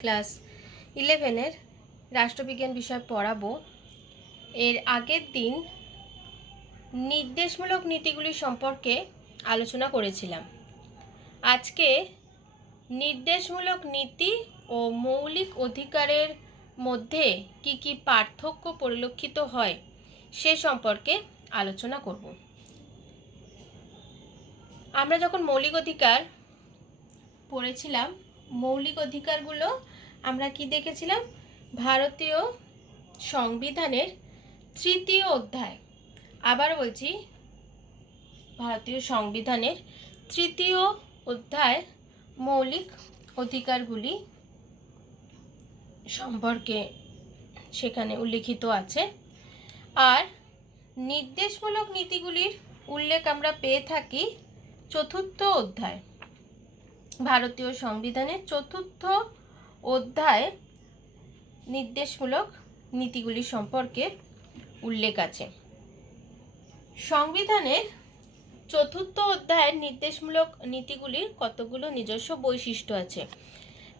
Class 11-এর রাষ্ট্রবিজ্ঞান বিষয় পড়াবো। এর আগের দিন নির্দেশমূলক নীতিগুলি সম্পর্কে আলোচনা করেছিলাম। আজকে নির্দেশমূলক নীতি ও মৌলিক অধিকারের মধ্যে কি কি পার্থক্য পরিলক্ষিত হয় সে সম্পর্কে আলোচনা করব। আমরা যখন মৌলিক অধিকার পড়েছিলাম, মৌলিক অধিকারগুলো আমরা কি দেখেছিলাম? ভারতীয় সংবিধানের 3য় অধ্যায়, আবার বলছি, ভারতীয় সংবিধানের 3য় অধ্যায় মৌলিক অধিকারগুলি সম্পর্কে সেখানে উল্লেখিত আছে। আর নির্দেশমূলক নীতিগুলির উল্লেখ আমরা পেয়ে থাকি 4র্থ অধ্যায়। ভারতীয় সংবিধানের 4র্থ অধ্যায় নির্দেশমূলক নীতিগুলি সম্পর্কে উল্লেখ আছে। সংবিধানের 4র্থ অধ্যায়ের নির্দেশমূলক নীতিগুলির কতগুলো নিজস্ব বৈশিষ্ট্য আছে।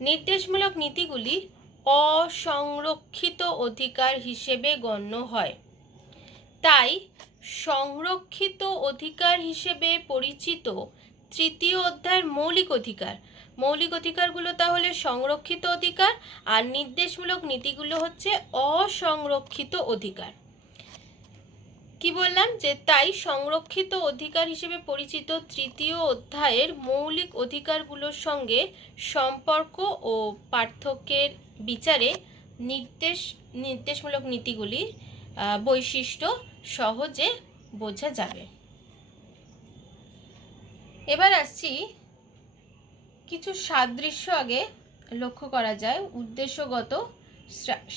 নির্দেশমূলক নীতিগুলি অসংরক্ষিত অধিকার হিসেবে গণ্য হয়, তাই সংরক্ষিত অধিকার হিসেবে পরিচিত 3য় অধ্যায়ের মৌলিক অধিকারগুলো তাহলে সংরক্ষিত অধিকার, আর নির্দেশমূলক নীতিগুলো হচ্ছে অসংরক্ষিত অধিকার। কি বললাম? যে তাই সংরক্ষিত অধিকার হিসেবে পরিচিত 3য় অধ্যায়ের মৌলিক অধিকারগুলোর সঙ্গে সম্পর্ক ও পার্থক্যের বিচারে নির্দেশমূলক নীতিগুলির বৈশিষ্ট্য সহজে বোঝা যাবে। এবার আসছি, কিছু সাদৃশ্য আগে লক্ষ্য করা যায়, উদ্দেশ্যগত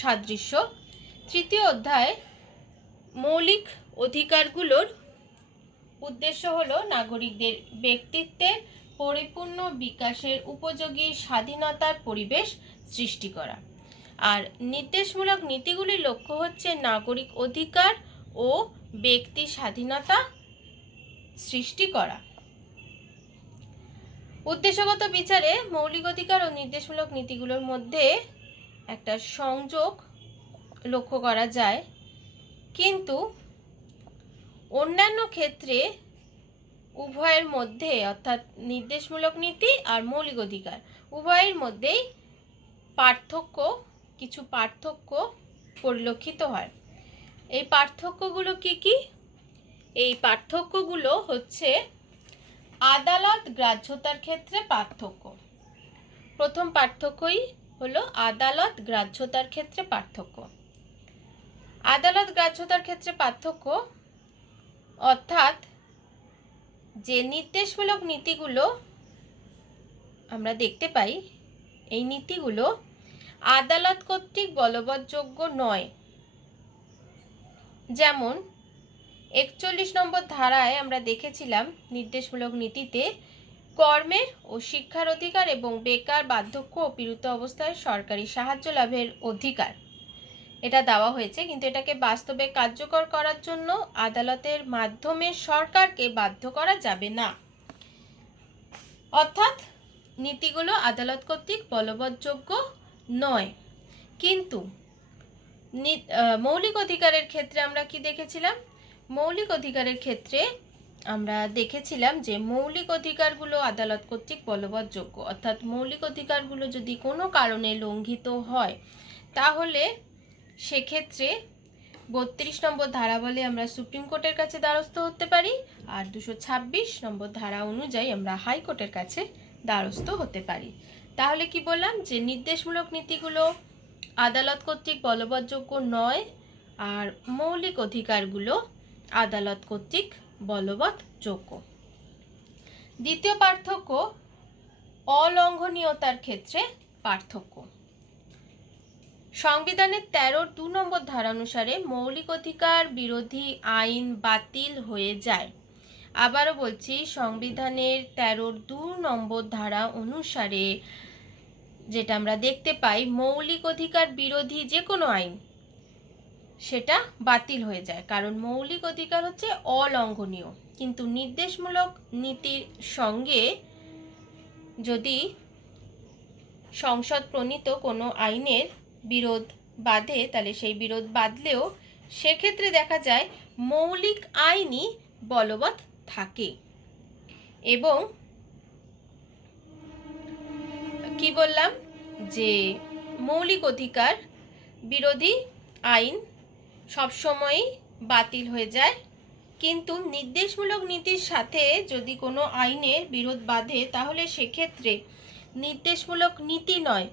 সাদৃশ্য। 3য় অধ্যায় মৌলিক অধিকারগুলোর উদ্দেশ্য হলো নাগরিকদের ব্যক্তিত্বের পরিপূর্ণ বিকাশের উপযোগী স্বাধীনতার পরিবেশ সৃষ্টি করা, আর নির্দেশমূলক নীতিগুলির লক্ষ্য হচ্ছে নাগরিক অধিকার ও ব্যক্তি স্বাধীনতা সৃষ্টি করা। উদ্দেশ্যগত বিচারে মৌলিক অধিকার ও নির্দেশমূলক নীতিগুলোর মধ্যে একটা সংযোগ লক্ষ্য করা যায়, কিন্তু অন্যান্য ক্ষেত্রে উভয়ের মধ্যে, অর্থাৎ নির্দেশমূলক নীতি আর মৌলিক অধিকার উভয়ের মধ্যেই কিছু পার্থক্য পরিলক্ষিত হয়। এই পার্থক্যগুলো কি কি? এই পার্থক্যগুলো হচ্ছে আদালত গ্রাহ্যতার ক্ষেত্রে পার্থক্য। প্রথম পার্থক্যই হলো আদালত গ্রাহ্যতার ক্ষেত্রে পার্থক্য। আদালত গ্রাহ্যতার ক্ষেত্রে পার্থক্য অর্থাৎ যে নির্দেশমূলক নীতিগুলো আমরা দেখতে পাই, এই নীতিগুলো আদালত কর্তৃক বলবৎযোগ্য নয়। যেমন 41 নম্বর ধারায় আমরা দেখেছিলাম নির্দেশমূলক নীতিতে কর্মের ও শিক্ষার অধিকার এবং বেকার, বার্ধক্য ও পীড়িত অবস্থায় সরকারি সাহায্য লাভের অধিকার, এটা দেওয়া হয়েছে, কিন্তু এটাকে বাস্তবে কার্যকর করার জন্য আদালতের মাধ্যমে সরকারকে বাধ্য করা যাবে না। অর্থাৎ নীতিগুলো আদালত কর্তৃক বলবৎযোগ্য নয়। কিন্তু মৌলিক অধিকারের ক্ষেত্রে আমরা কি দেখেছিলাম? মৌলিক অধিকারের ক্ষেত্রে আমরা দেখেছিলাম যে মৌলিক অধিকারগুলো আদালত কর্তৃক বলবৎযোগ্য, অর্থাৎ মৌলিক অধিকারগুলো যদি কোনো কারণে লঙ্ঘিত হয় তাহলে সেক্ষেত্রে 32 নম্বর ধারা বলে আমরা সুপ্রিম কোর্টের কাছে দ্বারস্থ হতে পারি, আর 226 নম্বর ধারা অনুযায়ী আমরা হাইকোর্টের কাছে দ্বারস্থ হতে পারি। তাহলে কি বললাম? যে নির্দেশমূলক নীতিগুলো আদালত কর্তৃক বলবৎযোগ্য নয়, আর মৌলিক অধিকারগুলো আদালত কর্তৃক বলবৎযোগ্য। দ্বিতীয় পার্থক্য অলঙ্ঘনীয়তার ক্ষেত্রে পার্থক্য। সংবিধানের 13-2 নম্বর ধারা অনুসারে মৌলিক অধিকার বিরোধী আইন বাতিল হয়ে যায়। আবারও বলছি, সংবিধানের 13-2 নম্বর ধারা অনুসারে যেটা আমরা দেখতে পাই, মৌলিক অধিকার বিরোধী যে কোনো আইন সেটা বাতিল হয়ে যায়, কারণ মৌলিক অধিকার হচ্ছে অলঙ্ঘনীয়। কিন্তু নির্দেশমূলক নীতির সঙ্গে যদি সংসদ প্রণীত কোনো আইনের বিরোধ বাধে, তাহলে সেই বিরোধ বাধলেও সেক্ষেত্রে দেখা যায় মৌলিক আইনই বলবৎ থাকে। এবং কি বললাম যে মৌলিক অধিকার বিরোধী আইন সবসময়ই বাতিল হয়ে যায়, কিন্তু নির্দেশমূলক নীতির সাথে যদি কোনো আইনের বিরোধ বাধে তাহলে সেক্ষেত্রে নির্দেশমূলক নীতি নয়,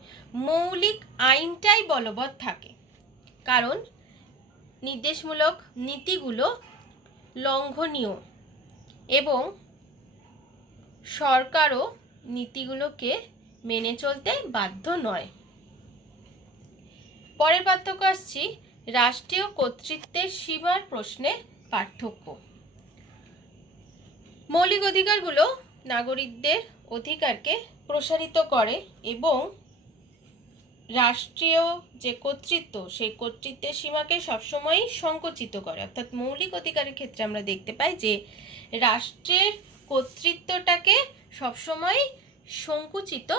মৌলিক আইনটাই বলবৎ থাকে। কারণ নির্দেশমূলক নীতিগুলো লঙ্ঘনীয় এবং সরকারও নীতিগুলোকে মেনে চলতে বাধ্য নয়। পরের পার্থক্য আসছি রাষ্ট্রীয় কর্তৃত্বের সীমার প্রশ্নে পার্থক্য। মৌলিক অধিকারগুলো নাগরিকদের অধিকারকে প্রসারিত করে এবং রাষ্ট্রীয় যে কর্তৃত্ব সেই কর্তৃত্বের সীমাকে সবসময় সংকুচিত করে। অর্থাৎ মৌলিক অধিকারের ক্ষেত্রে আমরা দেখতে পাই যে রাষ্ট্রের কর্তৃত্বটাকে সবসময় সংকুচিত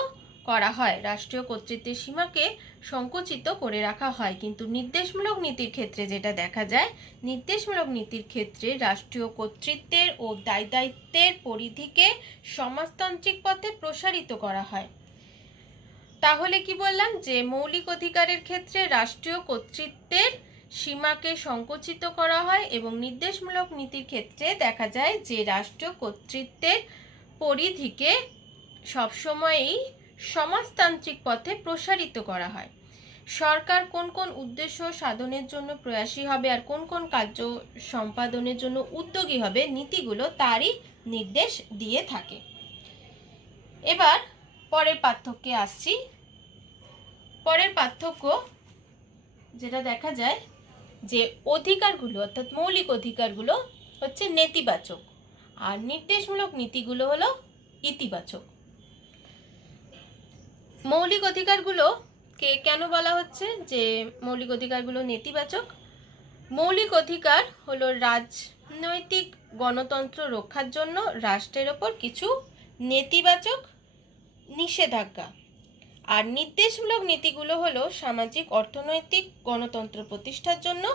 করা হয়, রাষ্ট্রীয় কর্তৃত্বের সীমাকে সংকুচিত করে রাখা হয়। কিন্তু নির্দেশমূলক নীতির ক্ষেত্রে যেটা দেখা যায়, নির্দেশমূলক নীতির ক্ষেত্রে রাষ্ট্রীয় কর্তৃত্বের ও দায়িত্বের পরিধিকে সমাজতান্ত্রিক পথে প্রসারিত করা হয়। তাহলে কি বললাম যে মৌলিক অধিকারের ক্ষেত্রে রাষ্ট্রীয় কর্তৃত্বের সীমাকে সংকুচিত করা হয় এবং নির্দেশমূলক নীতির ক্ষেত্রে দেখা যায় যে রাষ্ট্রীয় কর্তৃত্বের পরিধিকে সবসময়ই সমাজতান্ত্রিক পথে প্রসারিত করা হয়। সরকার কোন কোন উদ্দেশ্য সাধনের জন্য প্রয়াসী হবে আর কোন কোন কার্য সম্পাদনের জন্য উদ্যোগী হবে নীতিগুলো তারই নির্দেশ দিয়ে থাকে। এবার পরের পার্থক্যে আসছি। পরের পার্থক্য যেটা দেখা যায় যে অধিকারগুলো অর্থাৎ মৌলিক অধিকারগুলো হচ্ছে নেতিবাচক আর নির্দেশমূলক নীতিগুলো হলো ইতিবাচক। মৌলিক অধিকারগুলোকে কেন বলা হচ্ছে যে মৌলিক অধিকারগুলো নেতিবাচক? মৌলিক অধিকার হলো রাজনৈতিক গণতন্ত্র রক্ষার জন্য রাষ্ট্রের ওপর কিছু নেতিবাচক নিষেধাজ্ঞা, আর নির্দেশমূলক নীতিগুলো হলো সামাজিক অর্থনৈতিক গণতন্ত্র প্রতিষ্ঠার জন্য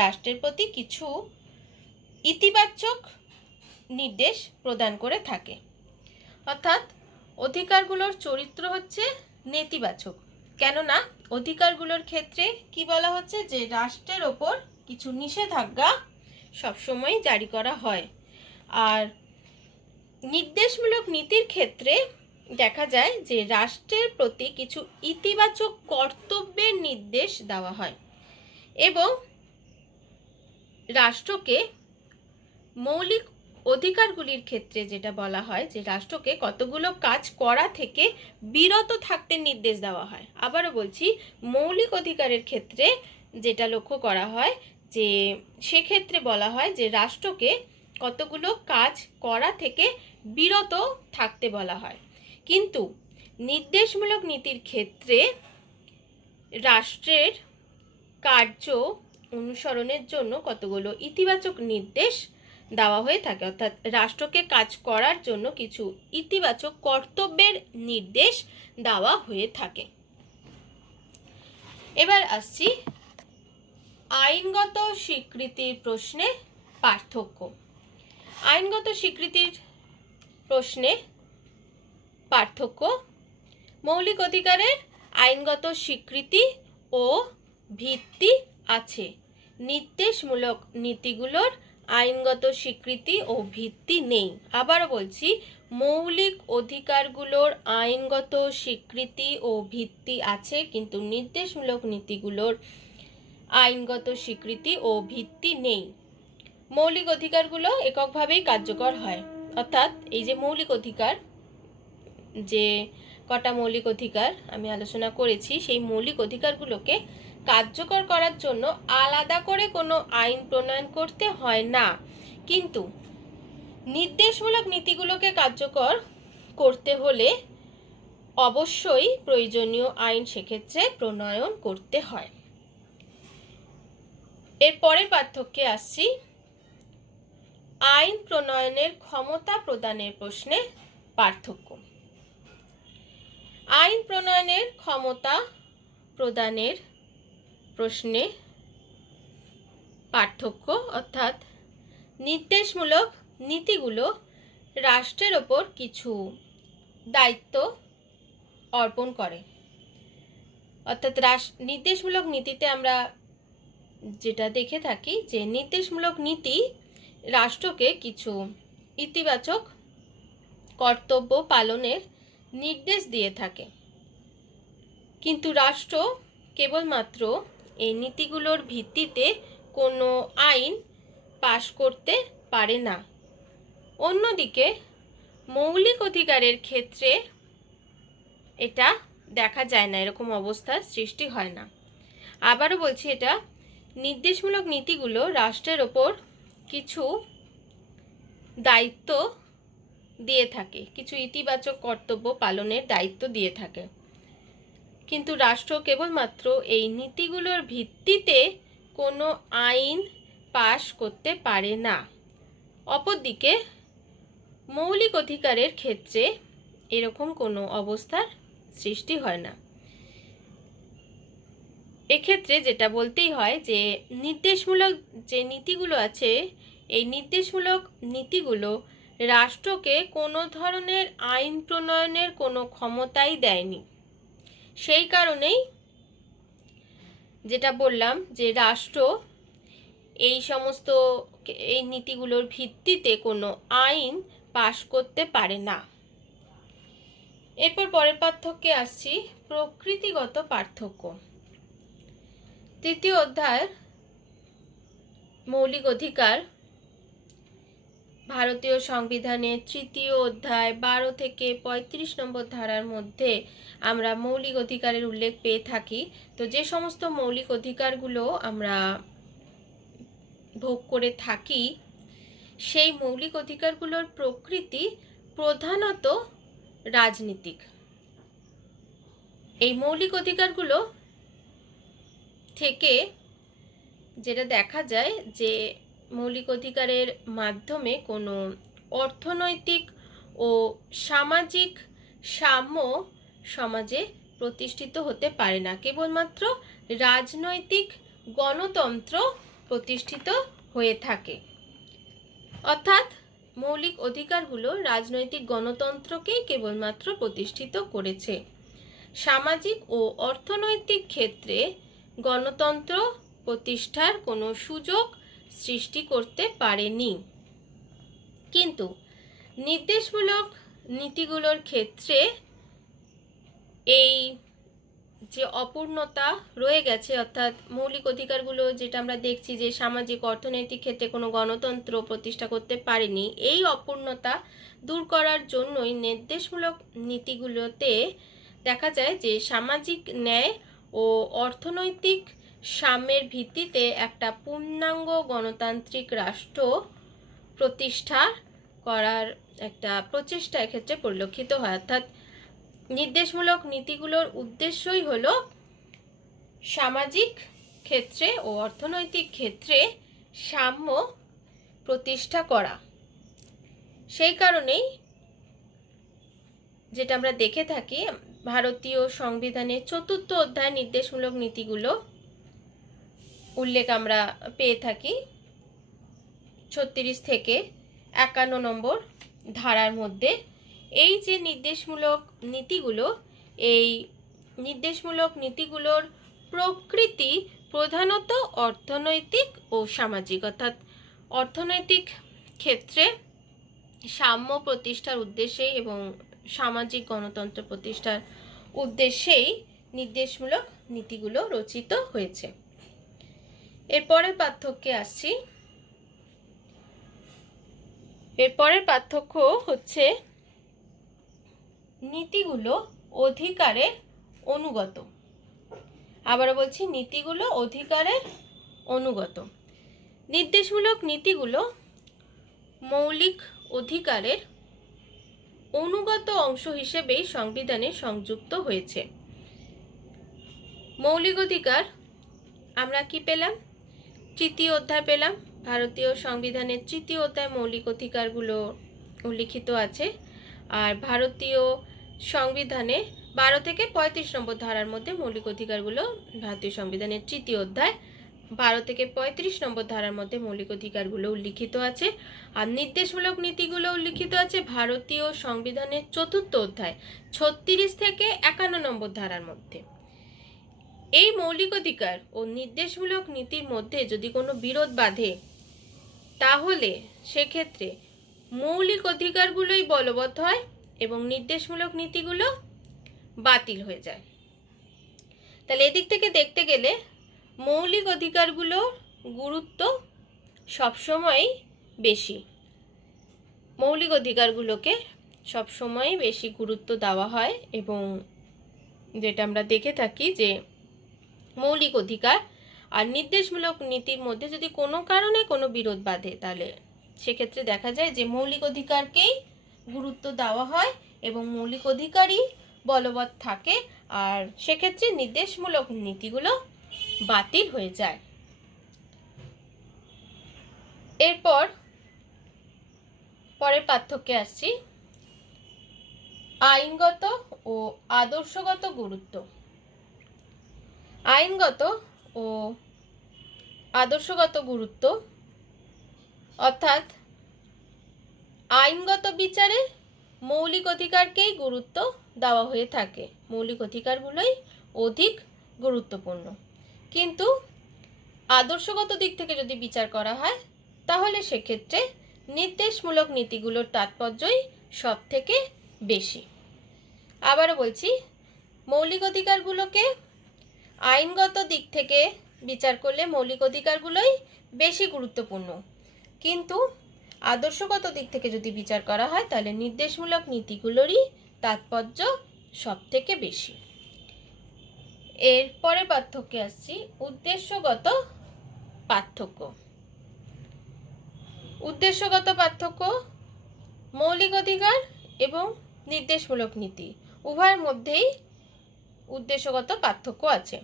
রাষ্ট্রের প্রতি কিছু ইতিবাচক নির্দেশ প্রদান করে থাকে। অর্থাৎ অধিকারগুলোর চরিত্র হচ্ছে নেতিবাচক, কেননা অধিকারগুলোর ক্ষেত্রে কি বলা হচ্ছে যে রাষ্ট্রের ওপর কিছু নিষেধাজ্ঞা সবসময় জারি করা হয়। আর নির্দেশমূলক নীতির ক্ষেত্রে দেখা যায় যে রাষ্ট্রের প্রতি কিছু ইতিবাচক কর্তব্যের নির্দেশ দেওয়া হয় এবং রাষ্ট্রকে মৌলিক অধিকারগুলির ক্ষেত্রে যেটা বলা হয় যে রাষ্ট্রকে কতগুলো কাজ করা থেকে বিরত থাকতে নির্দেশ দেওয়া হয়। আবারও বলছি, মৌলিক অধিকারের ক্ষেত্রে যেটা লক্ষ্য করা হয় যে সেক্ষেত্রে বলা হয় যে রাষ্ট্রকে কতগুলো কাজ করা থেকে বিরত থাকতে বলা হয়, কিন্তু নির্দেশমূলক নীতির ক্ষেত্রে রাষ্ট্রের কার্য অনুসরণের জন্য কতগুলো ইতিবাচক নির্দেশ দেওয়া হয়ে থাকে। অর্থাৎ রাষ্ট্রকে কাজ করার জন্য কিছু ইতিবাচক কর্তব্যের নির্দেশ দেওয়া হয়ে থাকে। এবার আসছি আইনগত স্বীকৃতির প্রশ্নে পার্থক্য। আইনগত স্বীকৃতির প্রশ্নে পার্থক্য: মৌলিক অধিকারের আইনগত স্বীকৃতি ও ভিত্তি আছে, নির্দেশমূলক নীতিগুলোর আইনগত স্বীকৃতি ও ভিত্তি নেই। আবারও বলছি, মৌলিক অধিকারগুলোর আইনগত স্বীকৃতি ও ভিত্তি আছে, কিন্তু নির্দেশমূলক নীতিগুলোর আইনগত স্বীকৃতি ও ভিত্তি নেই। মৌলিক অধিকারগুলো এককভাবেই কার্যকর হয়। অর্থাৎ এই যে মৌলিক অধিকার, যে কটা মৌলিক অধিকার আমি আলোচনা করেছি, সেই মৌলিক অধিকারগুলোকে কার্যকর করার জন্য আলাদা করে কোনো আইন প্রণয়ন করতে হয় না, কিন্তু নির্দেশমূলক নীতিগুলোকে কার্যকর করতে হলে অবশ্যই প্রয়োজনীয় আইন সেক্ষেত্রে প্রণয়ন করতে হয়। এর পরের পার্থক্যে আসছি আইন প্রণয়নের ক্ষমতা প্রদানের প্রশ্নে পার্থক্য। আইন প্রণয়নের ক্ষমতা প্রদানের প্রশ্নে পার্থক্য, অর্থাৎ নির্দেশমূলক নীতিগুলো রাষ্ট্রের ওপর কিছু দায়িত্ব অর্পণ করে। অর্থাৎ নির্দেশমূলক নীতিতে আমরা যেটা দেখে থাকি যে নির্দেশমূলক নীতি রাষ্ট্রকে কিছু ইতিবাচক কর্তব্য পালনের নির্দেশ দিয়ে থাকে, কিন্তু রাষ্ট্র কেবলমাত্র এই নীতিগুলোর ভিত্তিতে কোনো আইন পাশ করতে পারে না। অন্যদিকে মৌলিক অধিকারের ক্ষেত্রে এটা দেখা যায় না, এরকম অবস্থার সৃষ্টি হয় না। আবারও বলছি, এটা নির্দেশমূলক নীতিগুলো রাষ্ট্রের ওপর কিছু দায়িত্ব দিয়ে থাকে, কিছু ইতিবাচক কর্তব্য পালনের দায়িত্ব দিয়ে থাকে, কিন্তু রাষ্ট্র কেবলমাত্র এই নীতিগুলোর ভিত্তিতে কোনো আইন পাশ করতে পারে না। অপরদিকে মৌলিক অধিকারের ক্ষেত্রে এরকম কোনো অবস্থার সৃষ্টি হয় না। এক্ষেত্রে যেটা বলতেই হয় যে নির্দেশমূলক যে নীতিগুলো আছে, এই নির্দেশমূলক নীতিগুলো রাষ্ট্রকে কোনো ধরনের আইন প্রণয়নের কোনো ক্ষমতাই দেয়নি। সেই কারণেই যেটা বললাম যে রাষ্ট্র এই সমস্ত এই নীতিগুলোর ভিত্তিতে কোনো আইন পাশ করতে পারে না। এরপর পরের পার্থক্যে আসছি, প্রকৃতিগত পার্থক্য। তৃতীয় অধ্যায় মৌলিক অধিকার, ভারতীয় সংবিধানের তৃতীয় অধ্যায় 12 থেকে 35 নম্বর ধারার মধ্যে আমরা মৌলিক অধিকারের উল্লেখ পেয়ে থাকি। তো যে সমস্ত মৌলিক অধিকারগুলো আমরা ভোগ করে থাকি, সেই মৌলিক অধিকারগুলোর প্রকৃতি প্রধানত রাজনীতিক। এই মৌলিক অধিকারগুলো থেকে যেটা দেখা যায় যে মৌলিক অধিকারের মাধ্যমে কোনো অর্থনৈতিক ও সামাজিক সাম্য সমাজে প্রতিষ্ঠিত হতে পারে না, কেবলমাত্র রাজনৈতিক গণতন্ত্র প্রতিষ্ঠিত হয়ে থাকে। অর্থাৎ মৌলিক অধিকারগুলো রাজনৈতিক গণতন্ত্রকেই কেবলমাত্র প্রতিষ্ঠিত করেছে। সামাজিক ও অর্থনৈতিক ক্ষেত্রে গণতন্ত্র প্রতিষ্ঠার কোনো সুযোগ সৃষ্টি করতে পারেনি। কিন্তু নির্দেশমূলক নীতিগুলোর ক্ষেত্রে এই যে অপূর্ণতা রয়ে গেছে, অর্থাৎ মৌলিক অধিকারগুলো যেটা আমরা দেখছি যে সামাজিক অর্থনৈতিক ক্ষেত্রে কোনো গণতন্ত্র প্রতিষ্ঠা করতে পারেনি, এই অপূর্ণতা দূর করার জন্যই নির্দেশমূলক নীতিগুলোতে দেখা যায় যে সামাজিক ন্যায় ও অর্থনৈতিক সাম্যের ভিত্তিতে একটা পূর্ণাঙ্গ গণতান্ত্রিক রাষ্ট্র প্রতিষ্ঠা করার একটা প্রচেষ্টা এক্ষেত্রে পরিলক্ষিত হয়। অর্থাৎ নির্দেশমূলক নীতিগুলোর উদ্দেশ্যই হলো সামাজিক ক্ষেত্রে ও অর্থনৈতিক ক্ষেত্রে সাম্য প্রতিষ্ঠা করা। সেই কারণেই যেটা আমরা দেখে থাকি, ভারতীয় সংবিধানের 4th অধ্যায় নির্দেশমূলক নীতিগুলো উল্লেখ আমরা পেয়ে থাকি 36 থেকে 51 নম্বর ধারার মধ্যে। এই যে নির্দেশমূলক নীতিগুলো, এই নির্দেশমূলক নীতিগুলোর প্রকৃতি প্রধানত অর্থনৈতিক ও সামাজিক, অর্থাৎ অর্থনৈতিক ক্ষেত্রে সাম্য প্রতিষ্ঠার উদ্দেশ্যে এবং সামাজিক গণতন্ত্র প্রতিষ্ঠার উদ্দেশ্যেই নির্দেশমূলক নীতিগুলো রচিত হয়েছে। এরপরের পার্থক্যে আসছি। এরপরের পার্থক্য হচ্ছে নীতিগুলো অধিকারের অনুগত। আবারও বলছি, নীতিগুলো অধিকারের অনুগত। নির্দেশমূলক নীতিগুলো মৌলিক অধিকারের অনুগত অংশ হিসেবেই সংবিধানে সংযুক্ত হয়েছে। মৌলিক অধিকার আমরা কি পেলাম? 3য় অধ্যায় পেলাম। ভারতীয় সংবিধানের 3য় অধ্যায় মৌলিক অধিকারগুলো উল্লিখিত আছে। আর ভারতীয় সংবিধানে 12 থেকে 35 নম্বর ধারার মধ্যে মৌলিক অধিকারগুলো ভারতীয় সংবিধানের 3য় অধ্যায় 12 থেকে 35 নম্বর ধারার মধ্যে মৌলিক অধিকারগুলো উল্লিখিত আছে। আর নির্দেশমূলক নীতিগুলো উল্লিখিত আছে ভারতীয় সংবিধানের 4র্থ অধ্যায় 36 থেকে 51 নম্বর ধারার মধ্যে। এই মৌলিক অধিকার ও নির্দেশমূলক নীতির মধ্যে যদি কোনো বিরোধ বাধে, তাহলে সেক্ষেত্রে মৌলিক অধিকারগুলোই বলবৎ হয় এবং নির্দেশমূলক নীতিগুলো বাতিল হয়ে যায়। তাহলে এদিক থেকে দেখতে গেলে মৌলিক অধিকারগুলোর গুরুত্ব সবসময়ই বেশি। মৌলিক অধিকারগুলোকে সবসময়ই বেশি গুরুত্ব দেওয়া হয় এবং যেটা আমরা দেখে থাকি যে মৌলিক অধিকার আর নির্দেশমূলক নীতির মধ্যে যদি কোনো কারণে কোনো বিরোধ বাধে, তাহলে সেক্ষেত্রে দেখা যায় যে মৌলিক অধিকারকেই গুরুত্ব দেওয়া হয় এবং মৌলিক অধিকারই বলবৎ থাকে, আর সেক্ষেত্রে নির্দেশমূলক নীতিগুলো বাতিল হয়ে যায়। এরপর পরের পার্থক্যে আসছি, আইনগত ও আদর্শগত গুরুত্ব। আইনগত ও আদর্শগত গুরুত্ব অর্থাৎ আইনগত বিচারে মৌলিক অধিকারকেই গুরুত্ব দেওয়া হয়ে থাকে, মৌলিক অধিকারগুলোই অধিক গুরুত্বপূর্ণ। কিন্তু আদর্শগত দিক থেকে যদি বিচার করা হয়, তাহলে সেক্ষেত্রে নির্দেশমূলক নীতিগুলোর তাৎপর্যই সব থেকে বেশি। আবারও বলছি, মৌলিক অধিকারগুলোকে আইনগত দিক থেকে বিচার করলে মৌলিক অধিকারগুলোই বেশি গুরুত্বপূর্ণ, কিন্তু আদর্শগত দিক থেকে যদি বিচার করা হয়, তাহলে নির্দেশমূলক নীতিগুলোরই তাৎপর্য সব থেকে বেশি। এর পরের পার্থক্যে আসছি, উদ্দেশ্যগত পার্থক্য। উদ্দেশ্যগত পার্থক্য মৌলিক অধিকার এবং নির্দেশমূলক নীতি উভয়ের মধ্যেই উদ্দেশ্যগত পার্থক্য আছে।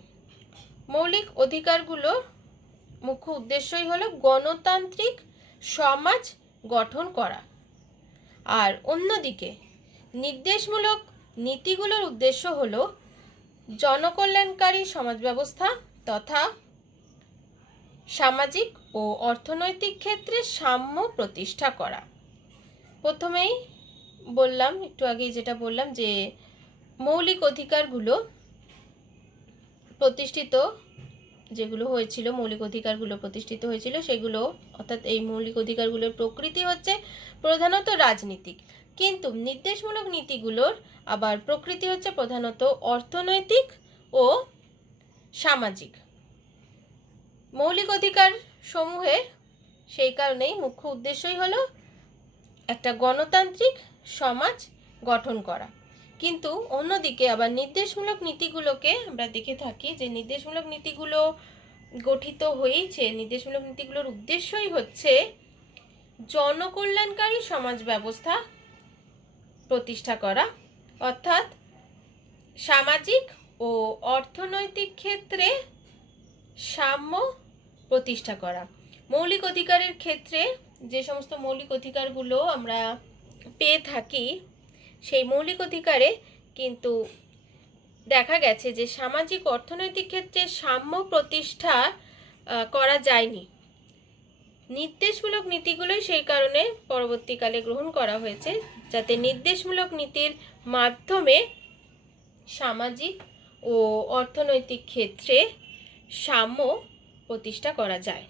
মৌলিক অধিকারগুলোর মুখ্য উদ্দেশ্যই হলো গণতান্ত্রিক সমাজ গঠন করা, আর অন্যদিকে নির্দেশমূলক নীতিগুলোর উদ্দেশ্য হলো জনকল্যাণকারী সমাজ ব্যবস্থা তথা সামাজিক ও অর্থনৈতিক ক্ষেত্রে সাম্য প্রতিষ্ঠা করা। প্রথমেই বললাম, একটু আগেই যেটা বললাম, যে মৌলিক অধিকারগুলো প্রতিষ্ঠিত যেগুলো হয়েছিল, মৌলিক অধিকারগুলো প্রতিষ্ঠিত হয়েছিল সেগুলো, অর্থাৎ এই মৌলিক অধিকারগুলোর প্রকৃতি হচ্ছে প্রধানত রাজনীতিক, কিন্তু নির্দেশমূলক নীতিগুলোর আবার প্রকৃতি হচ্ছে প্রধানত অর্থনৈতিক ও সামাজিক। মৌলিক অধিকার সমূহের সেই কারণেই মুখ্য উদ্দেশ্যই হলো একটা গণতান্ত্রিক সমাজ গঠন করা, কিন্তু অন্যদিকে আবার নির্দেশমূলক নীতিগুলোকে আমরা দেখে থাকি যে নির্দেশমূলক নীতিগুলো গঠিত হয়েছে, নির্দেশমূলক নীতিগুলোর উদ্দেশ্যই হচ্ছে জনকল্যাণকারী সমাজ ব্যবস্থা প্রতিষ্ঠা করা, অর্থাৎ সামাজিক ও অর্থনৈতিক ক্ষেত্রে সাম্য প্রতিষ্ঠা করা। মৌলিক অধিকারের ক্ষেত্রে যে সমস্ত মৌলিক অধিকারগুলো আমরা পেয়ে থাকি, সেই মৌলিক অধিকারে কিন্তু দেখা গেছে যে সামাজিক অর্থনৈতিক ক্ষেত্রে সাম্য প্রতিষ্ঠা করা যায়নি। নির্দেশমূলক নীতিগুলোই সেই কারণে পরবর্তীকালে গ্রহণ করা হয়েছে, যাতে নির্দেশমূলক নীতির মাধ্যমে সামাজিক ও অর্থনৈতিক ক্ষেত্রে সাম্য প্রতিষ্ঠা করা যায়।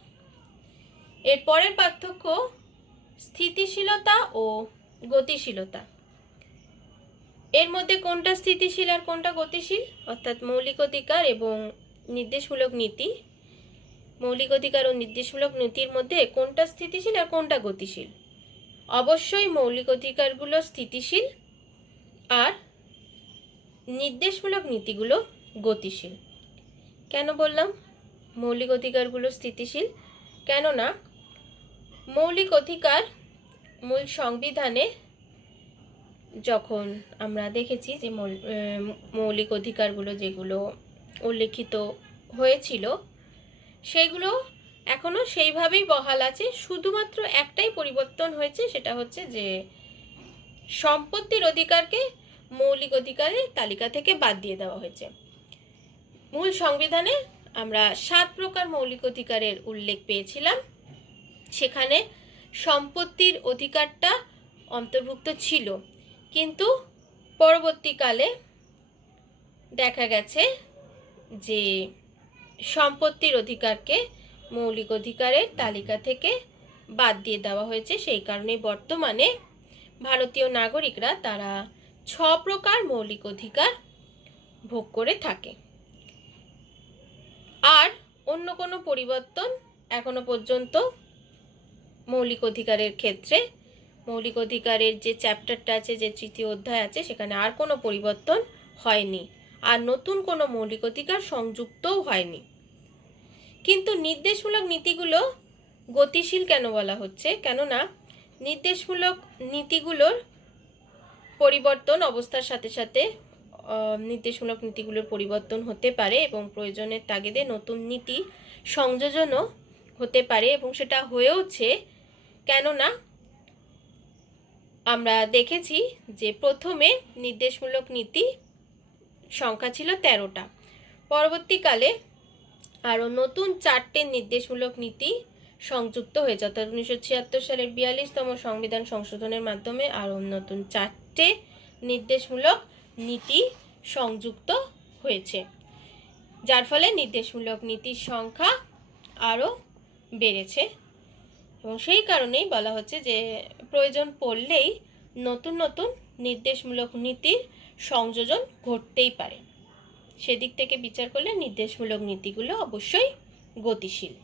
এর পরের পার্থক্য স্থিতিশীলতা ও গতিশীলতা। এর মধ্যে কোনটা স্থিতিশীল আর কোনটা গতিশীল, অর্থাৎ মৌলিক অধিকার এবং নির্দেশমূলক নীতি, মৌলিক অধিকার ও নির্দেশমূলক নীতির মধ্যে কোনটা স্থিতিশীল আর কোনটা গতিশীল? অবশ্যই মৌলিক অধিকারগুলো স্থিতিশীল আর নির্দেশমূলক নীতিগুলো গতিশীল। কেন বললাম মৌলিক অধিকারগুলো স্থিতিশীল? কেননা মৌলিক অধিকার মূল সংবিধানে যখন আমরা দেখেছি যে মৌলিক অধিকারগুলো যেগুলো উল্লেখিত হয়েছিল সেগুলো এখনও সেইভাবেই বহাল আছে, শুধুমাত্র একটাই পরিবর্তন হয়েছে, সেটা হচ্ছে যে সম্পত্তির অধিকারকে মৌলিক অধিকারের তালিকা থেকে বাদ দিয়ে দেওয়া হয়েছে। মূল সংবিধানে আমরা 7 প্রকার মৌলিক অধিকারের উল্লেখ পেয়েছিলাম। সেখানে সম্পত্তির অধিকারটা অন্তর্ভুক্ত ছিল, কিন্তু পরবর্তীকালে দেখা গেছে যে সম্পত্তির অধিকারকে মৌলিক অধিকারের তালিকা থেকে বাদ দিয়ে দেওয়া হয়েছে। সেই কারণে বর্তমানে ভারতীয় নাগরিকরা তারা 6 প্রকার মৌলিক অধিকার ভোগ করে থাকে। আর অন্য কোনো পরিবর্তন এখনো পর্যন্ত মৌলিক অধিকারের ক্ষেত্রে, মৌলিক অধিকারের যে চ্যাপ্টারটা আছে, যে তৃতীয় অধ্যায় আছে, সেখানে আর কোনো পরিবর্তন হয়নি, আর নতুন কোনো মৌলিক অধিকার সংযুক্তও হয়নি। কিন্তু নির্দেশমূলক নীতিগুলো গতিশীল কেন বলা হচ্ছে? কেননা নির্দেশমূলক নীতিগুলোর পরিবর্তন অবস্থার সাথে সাথে নির্দেশমূলক নীতিগুলোর পরিবর্তন হতে পারে এবং প্রয়োজনের তাগিদে নতুন নীতি সংযোজনও হতে পারে, এবং সেটা হয়েওছে। কেননা আমরা দেখেছি যে প্রথমে নির্দেশমূলক নীতি সংখ্যা ছিল 13টা, পরবর্তীকালে আরও নতুন 4টে নির্দেশমূলক নীতি সংযুক্ত হয়েছে, অর্থাৎ 1976 সালের 42তম সংবিধান সংশোধনের মাধ্যমে আরও নতুন 4টে নির্দেশমূলক নীতি সংযুক্ত হয়েছে, যার ফলে নির্দেশমূলক নীতির সংখ্যা আরও বেড়েছে। এবং সেই কারণেই বলা হচ্ছে যে প্রয়োজন পড়লেই নতুন নতুন নির্দেশমূলক নীতির সংযোজন ঘটতেই পারে। সেদিক থেকে বিচার করলে নির্দেশমূলক নীতিগুলো অবশ্যই গতিশীল।